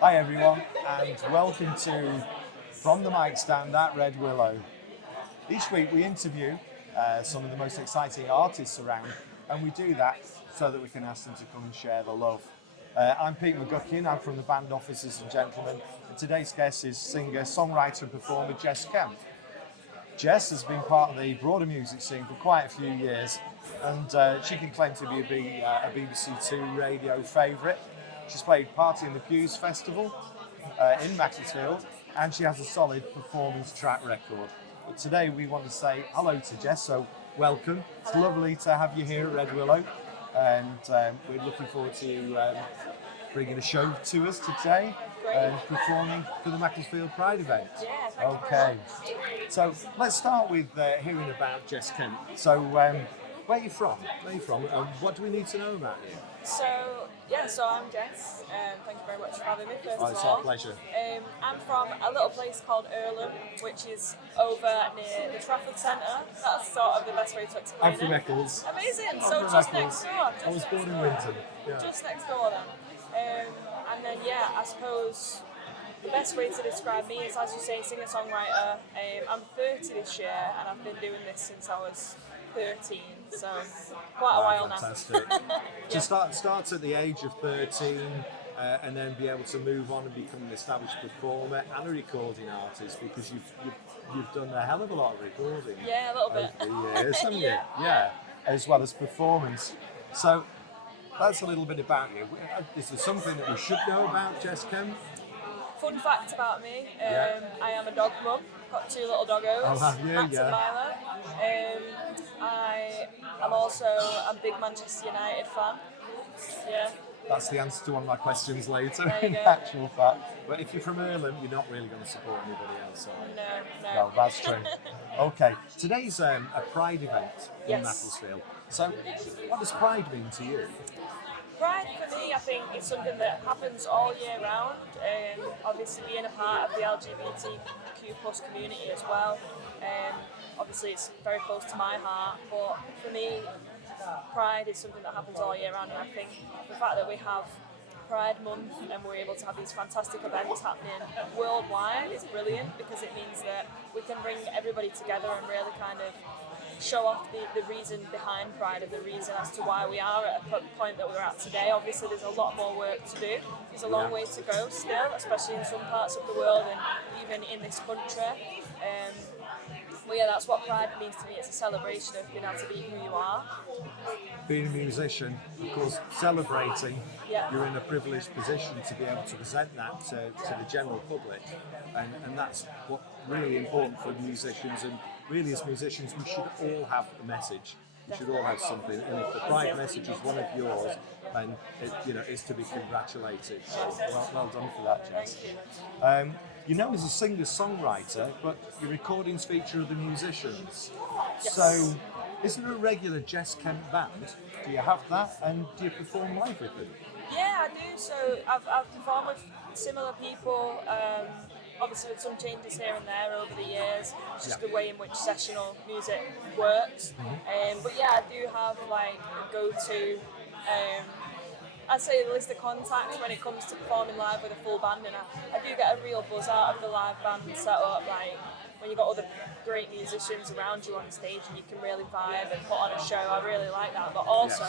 Hi everyone, and welcome to From the Mic Stand at Red Willow. Each week we interview some of the most exciting artists around, and we do that so that we can ask them to come and share the love. I'm Pete McGuckin, I'm from the band Officers and Gentlemen, and today's guest is singer, songwriter and performer Jess Kemp. Jess has been part of the broader music scene for quite a few years, and she can claim to be a BBC Two radio favourite. She's played Party in the Pews Festival in Macclesfield, and she has a solid performance track record. But today we want to say hello to Jess, so welcome. It's lovely to have you here at Red Willow, and we're looking forward to bringing a show to us today and performing for the Macclesfield Pride event. Yeah, Okay, so let's start with hearing about Jess Kemp. So, where are you from? What do we need to know about you? So I'm Jess. Thank you very much for having me. First of It's all, our pleasure. I'm from a little place called Earlham, which is over near the Trafford Centre. That's sort of the best way to explain I'm from it. Eccles. Amazing. I'm So from just Eccles. next door. I was born in Winton. Yeah. Just next door then. And then I suppose the best way to describe me is, as you say, singer-songwriter. I'm 30 this year, and I've been doing this since I was 13, so quite a while Fantastic. now. To start at the age of 13 and then be able to move on and become an established performer and a recording artist, because you've done a hell of a lot of recording. Yeah, a little bit. Over the years, haven't you? Yeah. Yeah, as well as performance. So that's a little bit about you. Is there something that we should know about Jess Kemp? Fun fact about me, Yeah. I am a dog mum. Got 2 little doggos, Oh, have you? Max Yeah. and Milo. I am also a big Manchester United fan. Yeah. That's the answer to one of my questions later, There you in go. actual fact. But if you're from Earlham, you're not really going to support anybody else, are you? No. No, that's true. Okay, today's a Pride event in Yes. Macclesfield. So, what does Pride mean to you? Pride for me, I think, is something that happens all year round. Obviously, being a part of the LGBTQ plus community as well. Obviously, it's very close to my heart. But for me, Pride is something that happens all year round, and I think the fact that we have Pride Month and we're able to have these fantastic events happening worldwide is brilliant, because it means that we can bring everybody together and really kind of show off the reason behind Pride and the reason as to why we are at a point that we're at today. Obviously, there's a lot more work to do. There's a long way to go still, especially in some parts of the world and even in this country. But yeah, that's what Pride means to me. It's a celebration of being able to be who you are. Being a musician, of course, celebrating, Yeah. you're in a privileged position to be able to present that to the general public. And that's what really important for musicians. And really, as musicians, we should all have a message. We should all have something. And if the Pride message is one of yours, then it's to be congratulated. So well done for that, Jess. Thank you. You're known as a singer-songwriter, but your recordings feature other musicians. Yes. So, isn't there a regular Jess Kemp band? Do you have that, and do you perform live with them? Yeah, I do. So I've performed with similar people, obviously with some changes here and there over the years, just the way in which sessional music works. But yeah, I do have like a go-to, I'd say the list of contacts when it comes to performing live with a full band, and I do get a real buzz out of the live band setup, like when you've got other great musicians around you on the stage and you can really vibe and put on a show. I really like that, but also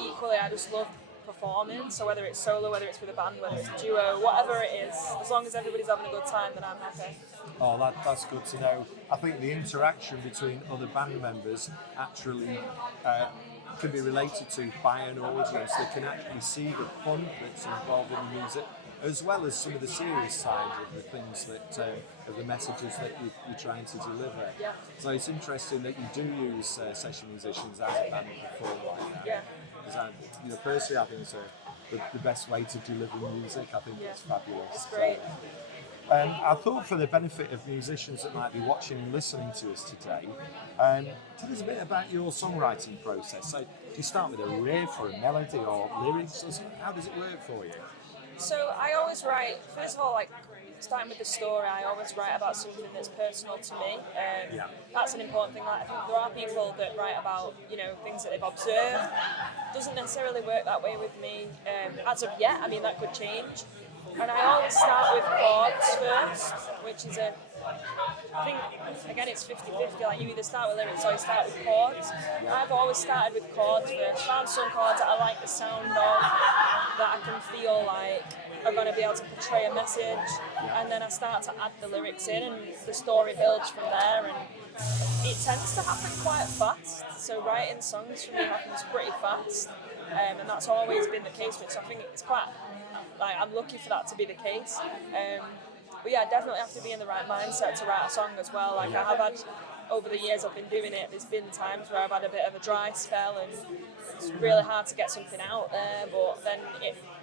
equally I just love performing, so whether it's solo, whether it's with a band, whether it's a duo, whatever it is, as long as everybody's having a good time, then I'm happy. Oh, that's good to know. I think the interaction between other band members actually can be related to by an audience. They can actually see the fun that's involved in the music, as well as some of the serious side of the things that of the messages that you're trying to deliver. Yeah. So it's interesting that you do use session musicians as a band to perform like that. Yeah. Because personally, I think it's the best way to deliver music. I think it's fabulous. It's great. I thought, for the benefit of musicians that might be watching and listening to us today, tell us a bit about your songwriting process. So, do you start with a riff or a melody or lyrics? How does it work for you? So I always write, first of all, like starting with the story, I always write about something that's personal to me. That's an important thing. Like, I think there are people that write about, things that they've observed. Doesn't necessarily work that way with me as of yet. I mean, that could change. And I always start with chords first, which is I think, again, it's 50-50, like you either start with lyrics or you start with chords. I've always started with chords first, found some chords that I like the sound of, that I can feel like are going to be able to portray a message, and then I start to add the lyrics in and the story builds from there, and it tends to happen quite fast. So writing songs for me happens pretty fast, and that's always been the case, which I think it's quite, like, I'm lucky for that to be the case. But yeah, I definitely have to be in the right mindset to write a song as well. Like I have had, over the years I've been doing it, there's been times where I've had a bit of a dry spell and it's really hard to get something out there, but then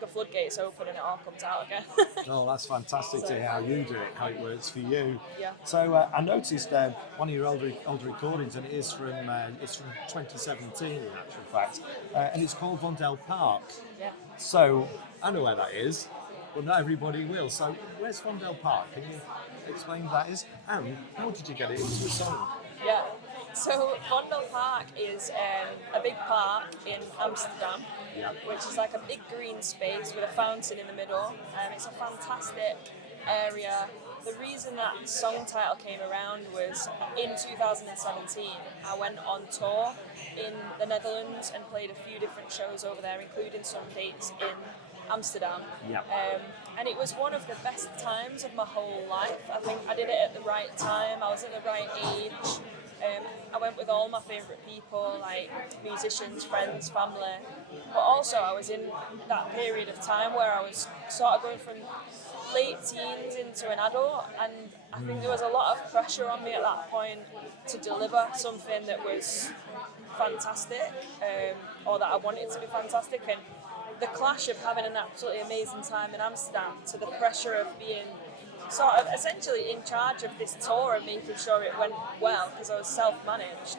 the floodgates open and it all comes out again. Oh, that's fantastic to hear how you do it, how it works for you. Yeah. So I noticed one of your older recordings, and it's from 2017 in actual fact, and it's called Vondel Park. Yeah. So I know where that is, but not everybody will. So where's Vondel Park? Can you explain what that is? And how did you get it into a song? Yeah. So Vondel Park is a big park in Amsterdam, which is like a big green space with a fountain in the middle, and it's a fantastic area. The reason that song title came around was in 2017, I went on tour in the Netherlands and played a few different shows over there, including some dates in Amsterdam. And it was one of the best times of my whole life. I think I did it at the right time, I was at the right age. I went with all my favourite people, like musicians, friends, family. But also I was in that period of time where I was sort of going from late teens into an adult, and I think there was a lot of pressure on me at that point to deliver something that was fantastic, or that I wanted to be fantastic. And the clash of having an absolutely amazing time in Amsterdam to the pressure of being sort of essentially in charge of this tour and making sure it went well, because I was self-managed.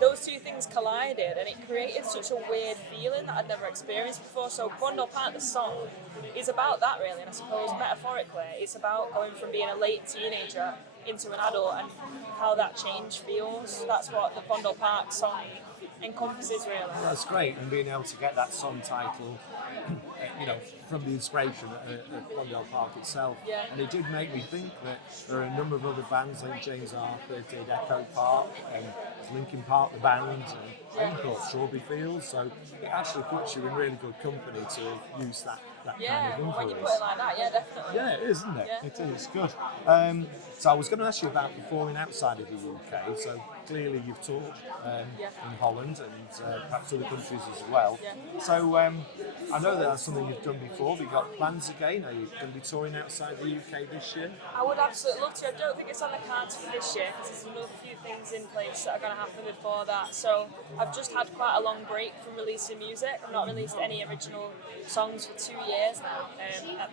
Those two things collided and it created such a weird feeling that I'd never experienced before. So Vondel Park, the song, is about that really, and I suppose metaphorically it's about going from being a late teenager into an adult and how that change feels. That's what the Vondel Park song encompasses really. That's great, and being able to get that song title from the inspiration at Vondel Park itself. Yeah. And it did make me think that there are a number of other bands, like James Arthur did Echo Park, and Linkin Park the band, and I even thought Strawberry Fields, so it actually puts you in really good company to use that kind of influence. When you put it like that, yeah, definitely. Yeah, it is, isn't it? Yeah. It is, good. So I was going to ask you about performing outside of the UK, so clearly you've toured in Holland and perhaps other countries as well. Yeah. So I know that's something you've done before, but you've got plans again. Are you going to be touring outside the UK this year? I would absolutely love to. I don't think it's on the cards for this year because there's another few things in place that are going to happen before that. So I've just had quite a long break from releasing music. I've not released any original songs for 2 years now.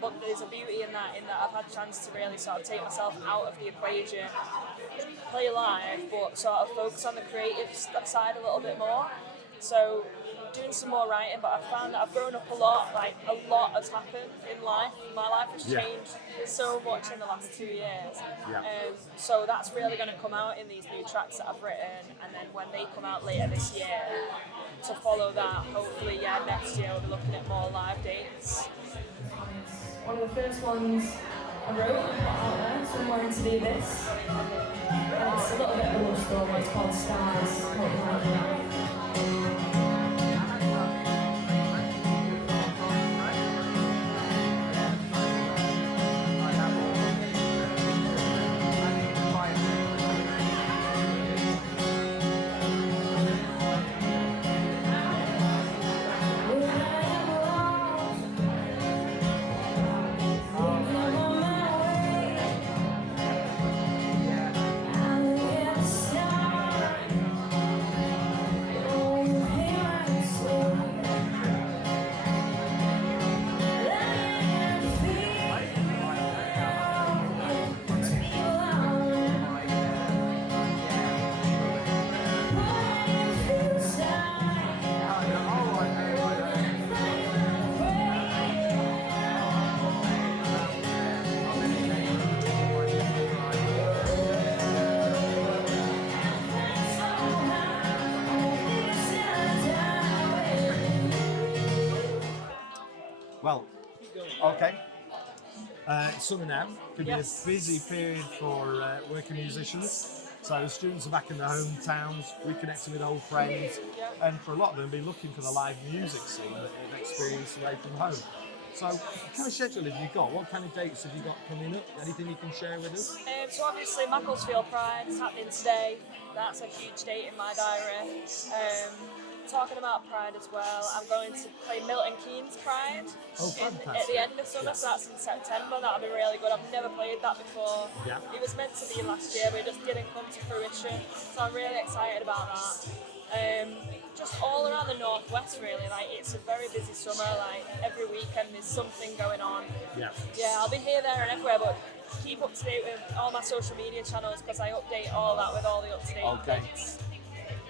But there's a beauty in that I've had a chance to really sort of take myself out of the equation, play live, but sort of focus on the creative side a little bit more. So doing some more writing, but I've found that I've grown up a lot, like a lot has happened in life. My life has changed so much in the last 2 years. So that's really going to come out in these new tracks that I've written, and then when they come out later this year, to follow that, hopefully next year we'll be looking at more live dates. One of the first ones I wrote and put out there, so I'm wanting to do this. And it's a little bit of a love story, it's called Stars. Hope you like it. Well, okay. It's summer now. Could Yes. be a busy period for working musicians. So students are back in their hometowns, reconnecting with old friends, Yeah. and for a lot of them, be looking for the live music scene that they've experienced away from home. So, what kind of schedule have you got? What kind of dates have you got coming up? Anything you can share with us? So obviously Macclesfield Pride is happening today. That's a huge date in my diary. Talking about Pride as well, I'm going to play Milton Keynes Pride Oh, at fantastic. the end of summer, so that's in September. That'll be really good. I've never played that before. Yeah. It was meant to be last year, but it just didn't come to fruition. So I'm really excited about that. Just all around the northwest, really. Like it's a very busy summer. Like every weekend there's something going on. Yeah. Yeah, I'll be here, there, and everywhere, but keep up to date with all my social media channels because I update all that with all the up to date Okay. things.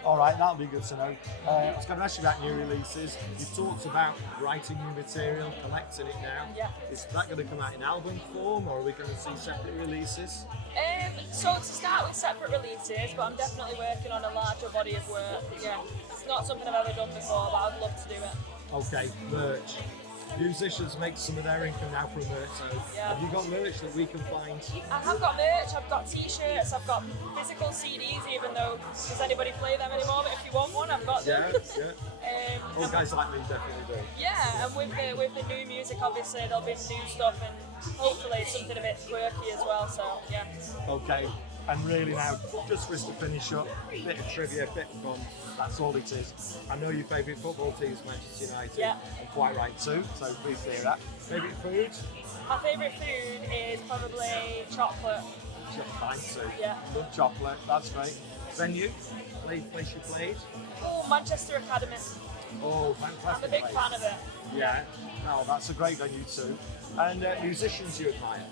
All right, that'll be good to know. I was going to ask you about new releases. You've talked about writing new material, collecting it now. Yeah. Is that going to come out in album form, or are we going to see separate releases? So to start with separate releases, but I'm definitely working on a larger body of work. Yeah, it's not something I've ever done before, but I'd love to do it. Okay, merch. Musicians make some of their income now from merch, so Yeah. have you got merch that we can find? I have got merch, I've got t-shirts, I've got physical CDs, even though does anybody play them anymore, but if you want one, I've got them. Yeah, yeah. All guys like me definitely do. Yeah, and with the new music, obviously there'll be new stuff and hopefully something a bit quirky as well. So yeah. Okay, and really now, just for us to finish up, a bit of trivia, a bit of fun, that's all it is. I know your favourite football team is Manchester United, Yeah. and quite right too, so please hear that. Favourite food? My favourite food is probably chocolate. Mine too. Yeah. Love chocolate, that's great. Venue? Place you played? Oh, Manchester Academy. Oh, I'm fantastic. a big place. fan of it. Yeah, no, that's a great venue too. And musicians you admire?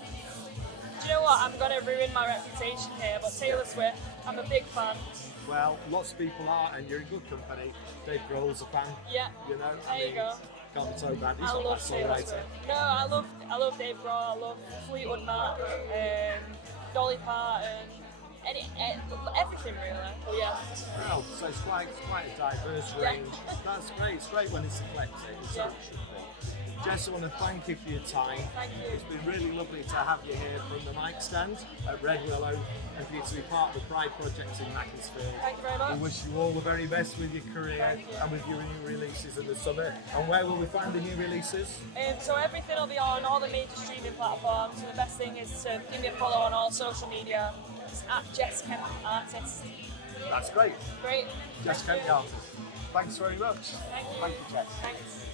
Do you know what? I'm going to ruin my reputation here, but Taylor Swift, I'm a big fan. Well, lots of people are, and you're in good company. Dave Grohl's a fan. Yeah. You know, There you go. Can't be so bad. He's I not love that Taylor songwriter. Swift. No, I love Dave Grohl. I love Fleetwood Mac, Dolly Parton, everything really. But yeah. Well, so it's quite a diverse Yeah. range. That's great. It's great when it's eclectic. So Yeah. it should be. Jess, I want to thank you for your time. Thank you. It's been really lovely to have you here from the mic stand at Red Willow and for you to be part of the Pride project in Macclesfield. Thank you very We much. wish you all the very best with your career Thank you. and with your new releases in the summer. And where will we find the new releases? So everything will be on all the major streaming platforms. And the best thing is to give me a follow on all social media. It's at Jess Kemp Artist. That's great. Great. Jess Thank Kemp, you. the artist. Thanks very much. Thank you. Thank you, Jess. Thanks.